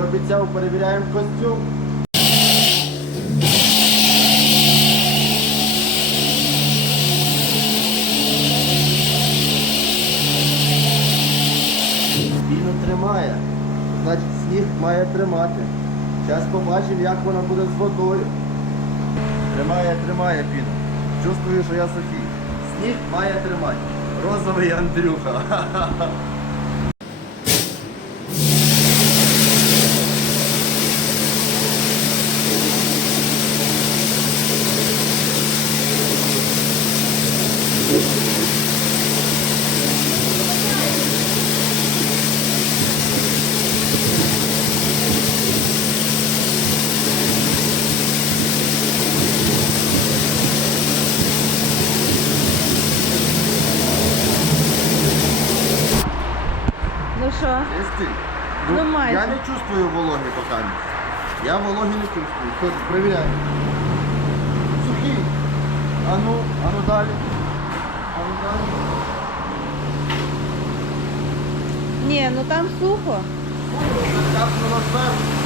обіцяв, перевіряємо костюм. Піну тримає. Значить, сніг має тримати. Зараз побачимо, як вона буде з водою. Тримає, тримає піну. Чувствую, що я Софій. Сніг має тримати. Розовий Андрюха. Ну що? Ну. Я не чувствую вологи поки. Я вологи не чувствую. Хоч, перевіряємо. Сухий. А ну, а ну далі. А ну далі. Ні, ну там сухо. Капнуло зверху.